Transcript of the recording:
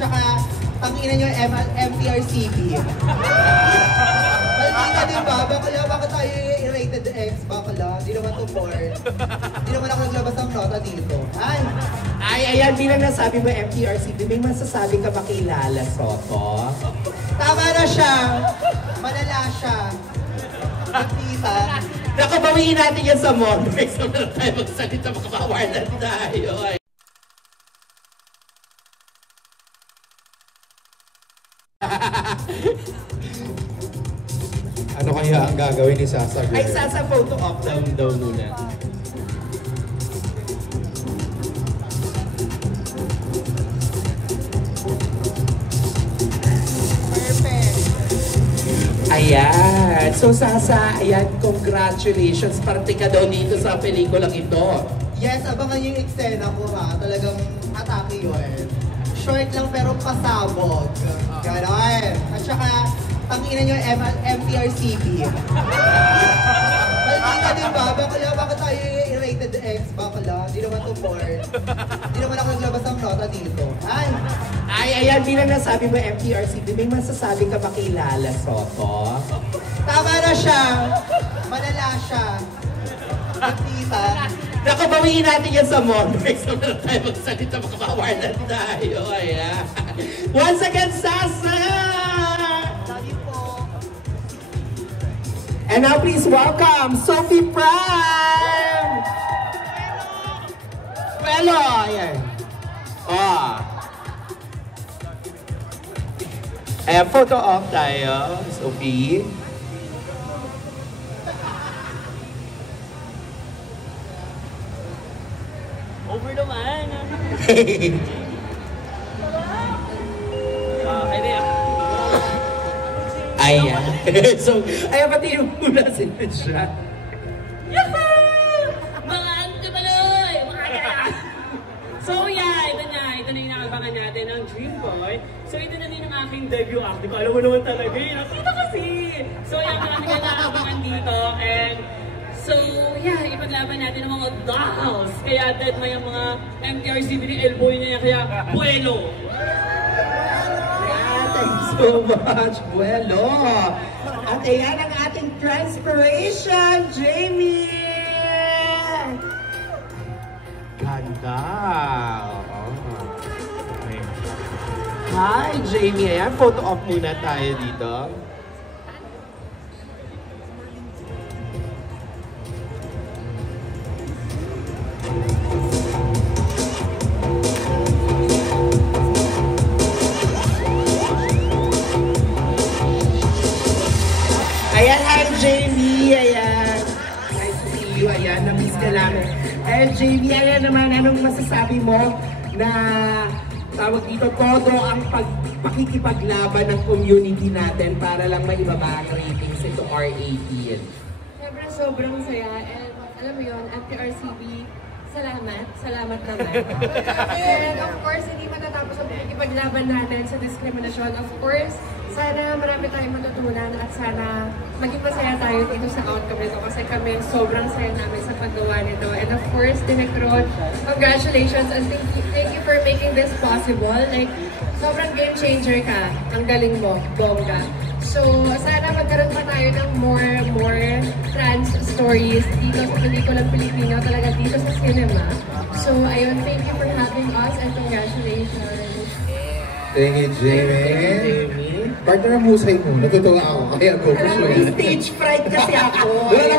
saka, tangina nyo MTRCB. Maldita diba? Bakit tayo rated X? Bakala? Di naman to porn. Di naman ako naglabas ng nota dito. Ay, ayan, bilang nasabi mo MTRCB, may masasabi ka ba kay Lala Soto? Tama na siya. Malala siya. Maldita. Nakabawiin natin yan sa Monday. So, na tayo magsalita, makakawarnan tayo. Ano kaya ang gagawin ni Sasa? Ay, Sasa, photo op daw muna. Perfect. Ayan. So, Sasa, ayan, congratulations. Parte ka daw dito sa pelikulang ito. Yes, abangan yung eksena ko ha. Talagang atake yun. Short lang pero pasabog. Ganon. At saka, tangina nyo MTRCB. Maldita diba? Bakit tayo rated X? Bakala? Di naman to porn. Di naman ako naglabas ng nota dito. Ay, ayan, bilang nasabi mo MTRCB, may masasabi ka ba kay Lala Soto? Tama na siya. Malala siya. Maldita. Nakabawiin natin yan sa Monday. So, na tayo magsalita, makakawarnan tayo. Ayan. Once again, Sasa! Lagi po. And now please welcome Sophie Prime! Hello! Ayan. Ayan, photo op tayo, Sophie. Over naman. Ayan. So, ayan, pati yung muna si siya. Yahoo! Mga antibaloy! Mga kaya! So yeah, ito na yung inaabangan natin ang Dream Boy. So ito na din ang aking debut act. Diba? Alam mo naman talaga yun. Nakita kasi! So yan, marami ka naaabangan dito. And so yeah, ipaglaban natin ang mga dolls. Kaya dead may ang mga MTRCB ni Elboy niya. Kaya buelo! Thanks so much, Buelo. At ayan ang ating transpiration, Jamie! Ganda! Okay. Hi, Jamie. Ayan, photo op muna tayo dito. Ayan, hi Jamie! Ayan. Nice to see you. Ayan, na-miss ka lang. Ayan, Jamie, ayan naman, anong masasabi mo na tawag dito, todo ang pakikipaglaban ng community natin para lang maibaba ang ratings ito R18? Sobrang saya. And alam mo yun, MTRCB, salamat naman. And of course, hindi matatapos ang pakikipaglaban natin sa diskriminasyon. Of course, sana marami tayong matutunan at sana maging masaya tayo dito sa outcome nito kasi kami sobrang saya namin sa paggawa nito. And of course, Direk Ron, congratulations and thank you for making this possible. Like, sobrang game changer ka. Ang galing mo, bongga. So, sana magkaroon pa tayo ng more trans stories dito sa pelikulang Pilipino, talaga dito sa cinema. So, ayun, thank you for having us and congratulations. Thank you, Jamie. Partner ang musay mo. Natutuwa ako. Kaya go for sure. Stage fright kasi ako. Wala